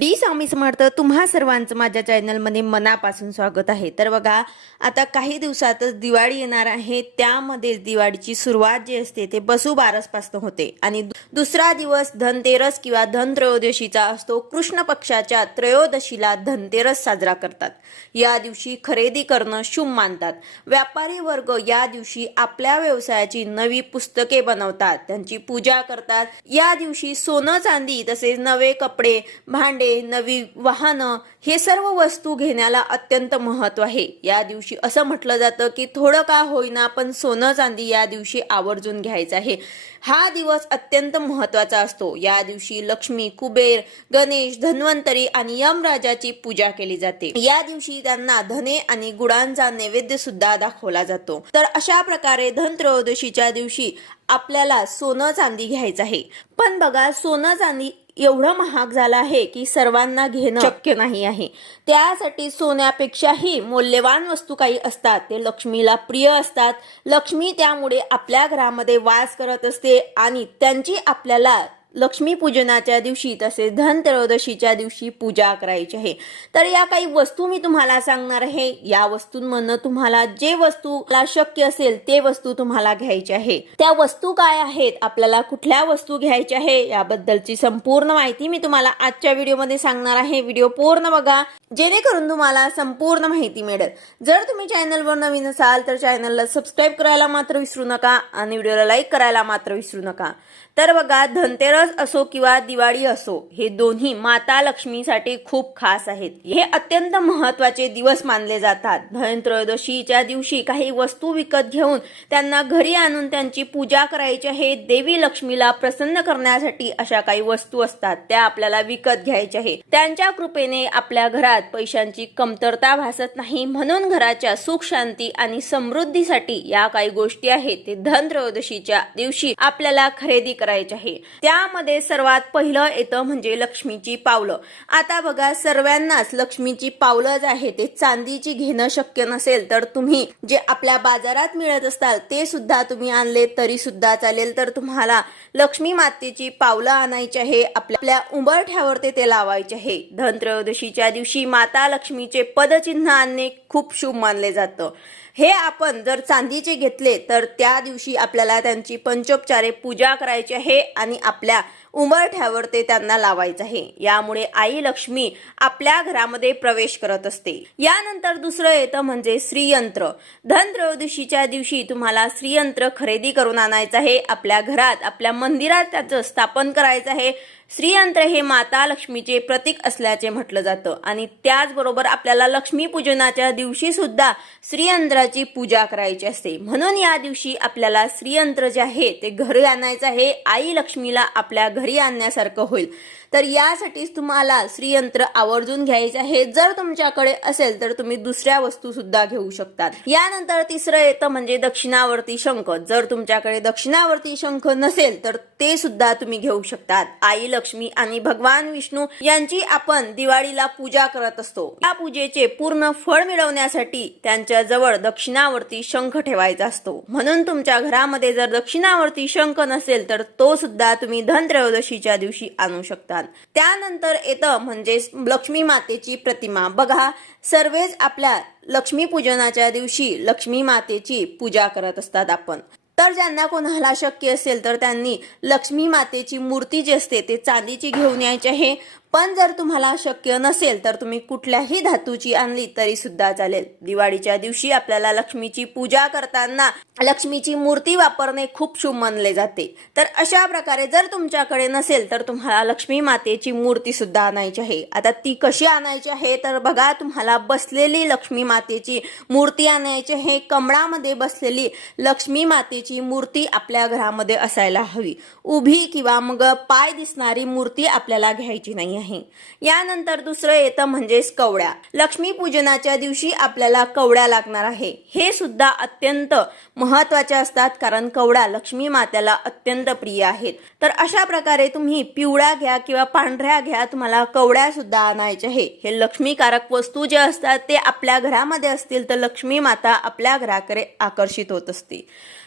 श्री स्वामी समर्थ तुम्हा सर्वांचं माझ्या चॅनलमध्ये मनापासून स्वागत आहे. तर बघा आता काही दिवसातच दिवाळी येणार आहे. त्यामध्येच दिवाळीची सुरुवात जी असते ते बसू बारसपासून होते. आणि दुसरा दिवस धनतेरस किंवा धनत्रयोदशीचा असतो. कृष्ण पक्षाच्या त्रयोदशीला धनतेरस साजरा करतात. या दिवशी खरेदी करणं शुभ मानतात. व्यापारी वर्ग या दिवशी आपल्या व्यवसायाची नवी पुस्तके बनवतात. त्यांची पूजा करतात. या दिवशी सोनं चांदी तसेच नवे कपडे भांडे नवी वाहनं हे सर्व वस्तू घेण्याला अत्यंत महत्त्व आहे. या दिवशी असं म्हटलं जातं की थोडं का होईना पण सोनं चांदी या दिवशी आवर्जून घ्यायचं आहे. हा दिवस अत्यंत महत्त्वाचा असतो. या दिवशी लक्ष्मी कुबेर गणेश धन्वंतरी आणि यमराजाची पूजा केली जाते. या दिवशी त्यांना धने आणि गुडांचा नैवेद्य सुद्धा दाखवला जातो. तर अशा प्रकारे धनत्रयोदशीच्या दिवशी आपल्याला सोनं चांदी घ्यायचं आहे. पण बघा सोनं चांदी एवढं महाग झालं आहे की सर्वांना घेणं शक्य नाही आहे. त्यासाठी सोन्यापेक्षाही मौल्यवान वस्तू काही असतात. ते लक्ष्मीला प्रिय असतात. लक्ष्मी त्यामुळे आपल्या घरामध्ये वास करत असते. आणि त्यांची आपल्याला लक्ष्मी पूजनाच्या दिवशी तसेच धनत्रयोदशीच्या दिवशी पूजा करायची आहे. तर या काही वस्तू मी तुम्हाला सांगणार आहे. या वस्तूंमधनं तुम्हाला जे वस्तूला शक्य असेल ते वस्तू तुम्हाला घ्यायचे आहे. त्या वस्तू काय आहेत? आपल्याला कुठल्या वस्तू घ्यायच्या आहे? याबद्दलची संपूर्ण माहिती मी तुम्हाला आजच्या व्हिडिओमध्ये सांगणार आहे. व्हिडिओ पूर्ण बघा. जेणेकरून तुम्हाला संपूर्ण माहिती मिळेल. जर तुम्ही चॅनलवर नवीन असाल तर चॅनलला सबस्क्राईब करायला मात्र विसरू नका आणि व्हिडिओला लाईक करायला मात्र विसरू नका. तर बघा धनतेरस असो किंवा दिवाळी असो हे दोन्ही माता लक्ष्मीसाठी खूप खास आहेत. हे अत्यंत महत्त्वाचे दिवस मानले जातात. धनत्रयोदशीच्या दिवशी काही वस्तू विकत घेऊन त्यांना घरी आणून त्यांची पूजा करायची आहे देवी लक्ष्मीला प्रसन्न करण्यासाठी अशा काही वस्तू असतात त्या आपल्याला विकत घ्यायच्या आहे. त्यांच्या कृपेने आपल्या घरात पैशांची कमतरता भासत नाही. म्हणून घराच्या सुख शांती आणि समृद्धीसाठी या काही गोष्टी आहेत. ते धनत्रयोदशीच्या दिवशी आपल्याला खरेदी करायचे आहे. त्या यामध्ये सर्वात पहिलं येतं म्हणजे लक्ष्मीची पावलं. आता बघा सर्वांनाच लक्ष्मीची पावलं जे आहे ते चांदीची घेणं शक्य नसेल तर तुम्ही जे आपल्या बाजारात मिळत असतात ते सुद्धा तुम्ही आणले तरी सुद्धा चालेल. तर तुम्हाला लक्ष्मी मातेची पावलं आणायची आहे आपल्या उंबरठ्यावर ते ते लावायचे आहे. धनत्रयोदशीच्या दिवशी माता लक्ष्मीचे पदचिन्ह आणणे खूप शुभ मानले जातं. हे आपण जर चांदीचे घेतले तर त्या दिवशी आपल्याला त्यांची पंचोपचारे पूजा करायची आहे आणि आपल्या उंबरठ्यावर ते त्यांना लावायचं आहे. यामुळे आई लक्ष्मी आपल्या घरामध्ये प्रवेश करत असते. यानंतर दुसरं येतं म्हणजे श्रीयंत्र. धनत्रयोदशीच्या दिवशी तुम्हाला श्रीयंत्र खरेदी करून आणायचं आहे. आपल्या घरात आपल्या मंदिरात त्याचं स्थापन करायचं आहे. श्रीयंत्र हे माता लक्ष्मीचे प्रतीक असल्याचे म्हटलं जातं. आणि त्याचबरोबर आपल्याला लक्ष्मी पूजनाच्या दिवशी सुद्धा श्रीयंत्राची पूजा करायची असते. म्हणून या दिवशी आपल्याला श्रीयंत्र जे आहे ते घरी आणायचं आहे. आई लक्ष्मीला आपल्या घरी आणण्यासारखं होईल. तर यासाठीच तुम्हाला श्रीयंत्र आवर्जून घ्यायचे आहे. जर तुमच्याकडे असेल तर तुम्ही दुसऱ्या वस्तू सुद्धा घेऊ शकतात. यानंतर तिसरं येतं म्हणजे दक्षिणावर्ती शंख. जर तुमच्याकडे दक्षिणावर्ती शंख नसेल तर ते सुद्धा तुम्ही घेऊ शकतात. आई लक्ष्मी आणि भगवान विष्णू यांची आपण दिवाळीला पूजा करत असतो. या पूजेचे पूर्ण फळ मिळवण्यासाठी त्यांच्या जवळ दक्षिणावर्ती शंख ठेवायचा असतो. म्हणून तुमच्या घरामध्ये जर दक्षिणावर्ती शंख नसेल तर तो सुद्धा तुम्ही धनत्रयोदशीच्या दिवशी आणू शकता त्यानंतर येतं म्हणजे लक्ष्मी मातेची प्रतिमा. बघा सर्वच आपल्या लक्ष्मी पूजनाच्या दिवशी लक्ष्मी मातेची पूजा करत असतात आपण. तर ज्यांना कोणाला शक्य असेल तर त्यांनी लक्ष्मी मातेची मूर्ती जी असते ते चांदीची घेऊन यायची. आहे पण जर तुम्हाला शक्य नसेल तर तुम्ही कुठल्याही धातूची आणली तरी सुद्धा चालेल. दिवाळीच्या दिवशी आपल्याला लक्ष्मीची पूजा करताना लक्ष्मीची मूर्ती वापरणे खूप शुभ मानले जाते. तर अशा प्रकारे जर तुमच्याकडे नसेल तर तुम्हाला लक्ष्मी मातेची मूर्ती सुद्धा आणायची आहे. आता ती कशी आणायची आहे तर बघा तुम्हाला बसलेली लक्ष्मी मातेची मूर्ती आणायची आहे. कमळामध्ये बसलेली लक्ष्मी मातेची मूर्ती आपल्या घरामध्ये असायला हवी. उभी किंवा मग पाय दिसणारी मूर्ती आपल्याला घ्यायची नाही आहे यानंतर दुसरं येतं म्हणजेच कवड्या. लक्ष्मी पूजनाच्या दिवशी आपल्याला कवड्या लागणार आहे. हे सुद्धा अत्यंत महत्त्वाचे असतात कारण कवड्या लक्ष्मी मात्याला अत्यंत प्रिय आहेत. तर अशा प्रकारे तुम्ही पिवळ्या घ्या किंवा पांढऱ्या घ्या तुम्हाला कवड्या सुद्धा आणायचे आहे. हे लक्ष्मीकारक वस्तू जे असतात ते आपल्या घरामध्ये असतील तर लक्ष्मी माता आपल्या घराकडे आकर्षित होत असते.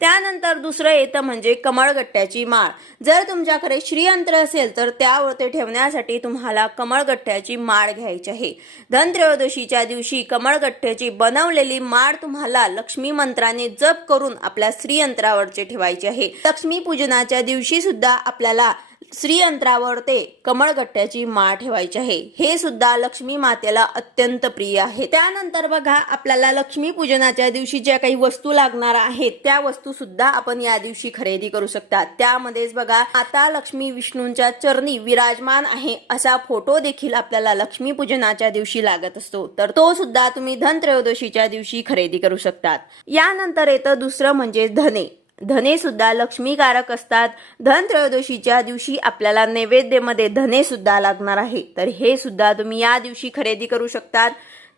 त्यानंतर दुसरं येतं म्हणजे कमळगट्ट्याची माळ. जर तुमच्याकडे श्रीयंत्र असेल तर त्यावरती ठेवण्यासाठी तुम्हाला कमळगट्ट्याची माळ घ्यायची आहे. धनत्रयोदशीच्या दिवशी कमळगट्ट्याची बनवलेली माळ तुम्हाला लक्ष्मी मंत्राने जप करून आपल्या श्रीयंत्रावरचे ठेवायचे आहे. लक्ष्मी पूजनाच्या दिवशी सुद्धा आपल्याला श्रीयंत्रावर ते कमळगट्ट्याची माळ ठेवायची आहे. हे सुद्धा लक्ष्मी मातेला अत्यंत प्रिय आहे. त्यानंतर बघा आपल्याला लक्ष्मी पूजनाच्या दिवशी ज्या काही वस्तू लागणार आहेत त्या वस्तू सुद्धा आपण या दिवशी खरेदी करू शकता. त्यामध्येच बघा आता लक्ष्मी विष्णूंच्या चरणी विराजमान आहे असा फोटो देखील आपल्याला लक्ष्मी पूजनाच्या दिवशी लागत असतो. तर तो सुद्धा तुम्ही धनत्रयोदशीच्या दिवशी खरेदी करू शकतात. यानंतर येतं दुसरं म्हणजे धने. धने सुद्धा लक्ष्मीकारक असतात. धनत्रयोदशीच्या दिवशी आपल्याला नैवेद्यमध्ये धने सुद्धा लागणार आहे. तर हे सुद्धा तुम्ही या दिवशी खरेदी करू शकतात.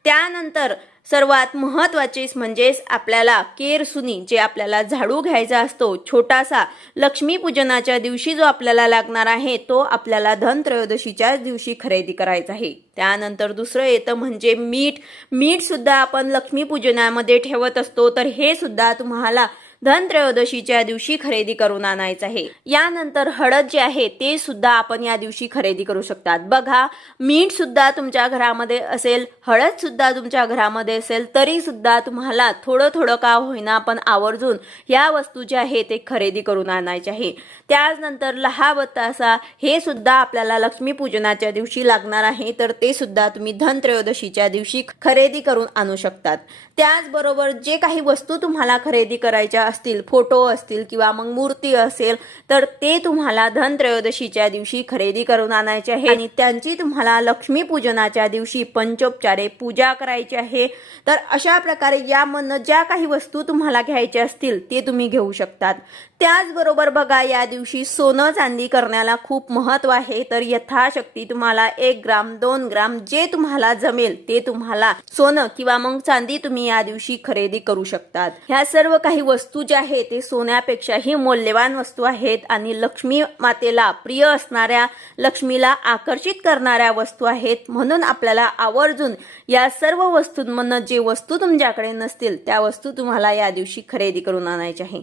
त्यानंतर सर्वात महत्त्वाचे म्हणजेच आपल्याला केरसुनी जे आपल्याला झाडू घ्यायचा असतो छोटासा लक्ष्मीपूजनाच्या दिवशी जो आपल्याला लागणार आहे तो आपल्याला धनत्रयोदशीच्या दिवशी खरेदी करायचा आहे. त्यानंतर दुसरं येतं म्हणजे मीठ. मीठसुद्धा आपण लक्ष्मीपूजनामध्ये ठेवत असतो. तर हे सुद्धा तुम्हाला धनत्रयोदशीच्या दिवशी खरेदी करून आणायचं आहे. यानंतर हळद जे आहे ते सुद्धा आपण या दिवशी खरेदी करू शकतात. बघा मीठ सुद्धा तुमच्या घरामध्ये असेल हळद सुद्धा तुमच्या घरामध्ये असेल तरी सुद्धा तुम्हाला थोडं थोडं का होईना पण आवर्जून या वस्तू ज्या आहे ते खरेदी करून आणायचे आहे. त्याचनंतर लहा बतासा हे सुद्धा आपल्याला लक्ष्मीपूजनाच्या दिवशी लागणार आहे तर ते सुद्धा तुम्ही धनत्रयोदशीच्या दिवशी खरेदी करून आणू शकतात. त्याचबरोबर जे काही वस्तू तुम्हाला खरेदी करायच्या असतील फोटो असतील किंवा मग मूर्ती असेल तर ते तुम्हाला धनत्रयोदशीच्या दिवशी खरेदी करून आणायचे आहे. आणि त्यांची तुम्हाला लक्ष्मीपूजनाच्या दिवशी पंचोपचारे पूजा करायची आहे. तर अशा प्रकारे यामधनं ज्या काही वस्तू तुम्हाला घ्यायच्या असतील ते तुम्ही घेऊ शकतात. त्याचबरोबर बघा या दिवशी सोनं चांदी करण्याला खूप महत्त्व आहे. तर यथाशक्ती तुम्हाला एक ग्राम दोन ग्राम जे तुम्हाला जमेल ते तुम्हाला सोनं किंवा मग चांदी तुम्ही या दिवशी खरेदी करू शकतात. ह्या सर्व काही वस्तू ज्या आहेत ते सोन्यापेक्षाही मौल्यवान वस्तू आहेत आणि लक्ष्मी मातेला प्रिय असणाऱ्या लक्ष्मीला आकर्षित करणाऱ्या वस्तू आहेत. म्हणून आपल्याला आवर्जून या सर्व वस्तूंमधनं जे वस्तू तुमच्याकडे नसतील त्या वस्तू तुम्हाला या दिवशी खरेदी करून आणायच्या आहे.